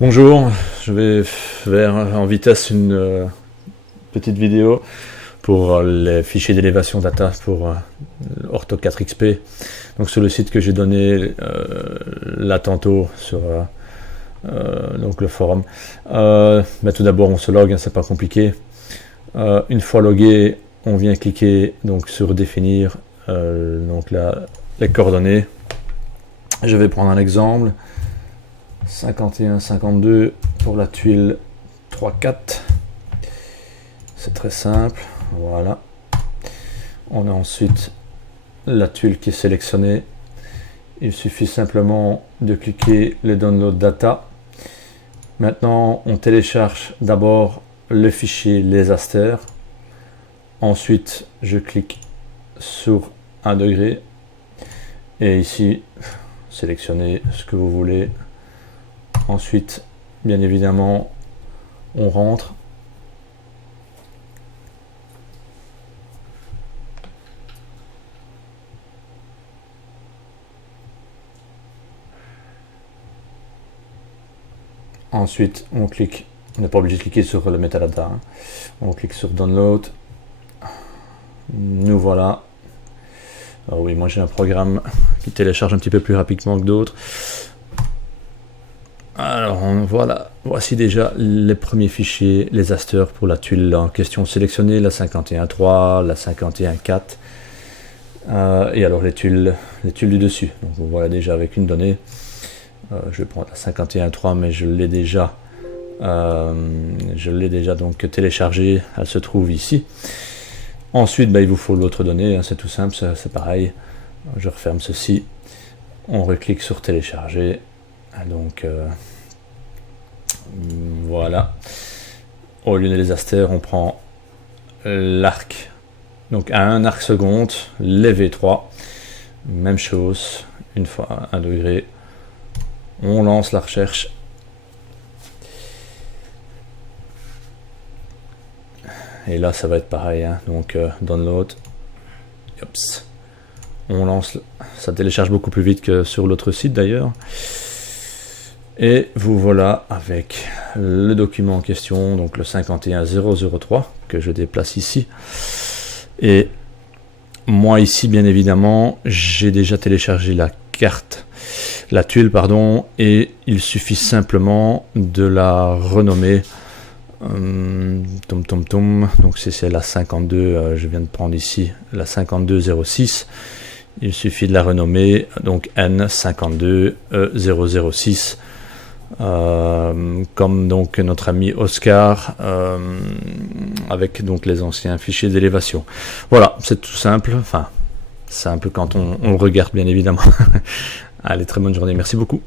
Bonjour, je vais faire en vitesse une petite vidéo pour les fichiers d'élévation data pour Ortho 4XP. Donc sur le site que j'ai donné là tantôt sur donc le forum. Mais tout d'abord on se log, hein, c'est pas compliqué. Une fois logué, on vient cliquer donc sur définir donc là, les coordonnées. Je vais prendre un exemple. 51-52 pour la tuile 3-4. C'est très simple. Voilà. On a ensuite la tuile qui est sélectionnée. Il suffit simplement de cliquer le download data. Maintenant, on télécharge d'abord le fichier les asters. Ensuite, je clique sur 1 degré. Et ici, sélectionnez ce que vous voulez. Ensuite, bien évidemment, on rentre. Ensuite, on clique. On n'est pas obligé de cliquer sur le metadata, hein. On clique sur download. Nous voilà. Alors oui, moi j'ai un programme qui télécharge un petit peu plus rapidement que d'autres. Alors voilà, voici déjà les premiers fichiers, les asters pour la tuile en question sélectionnée, la 51.3, la 51.4 et alors les tuiles du dessus. Donc on voit déjà avec une donnée. Je vais prendre la 51.3, mais je l'ai déjà donc téléchargée, elle se trouve ici. Ensuite, il vous faut l'autre donnée, hein, c'est tout simple, c'est pareil. Je referme ceci, on reclique sur télécharger. Donc voilà, au lieu des asters on prend l'arc, donc à 1 arc seconde, les V3, même chose, une fois 1 degré, on lance la recherche. Et là ça va être pareil, hein. Donc download, Yops. On lance, ça télécharge beaucoup plus vite que sur l'autre site d'ailleurs. Et vous voilà avec le document en question, donc le 51003 que je déplace ici. Et moi ici, bien évidemment, j'ai déjà téléchargé la carte, la tuile, pardon, et il suffit simplement de la renommer. Donc c'est la 52, je viens de prendre ici la 5206. Il suffit de la renommer, donc N52E006. Comme donc notre ami Oscar avec donc les anciens fichiers d'élévation. Voilà, c'est tout simple, enfin simple quand on le regarde bien évidemment. Allez, très bonne journée, merci beaucoup.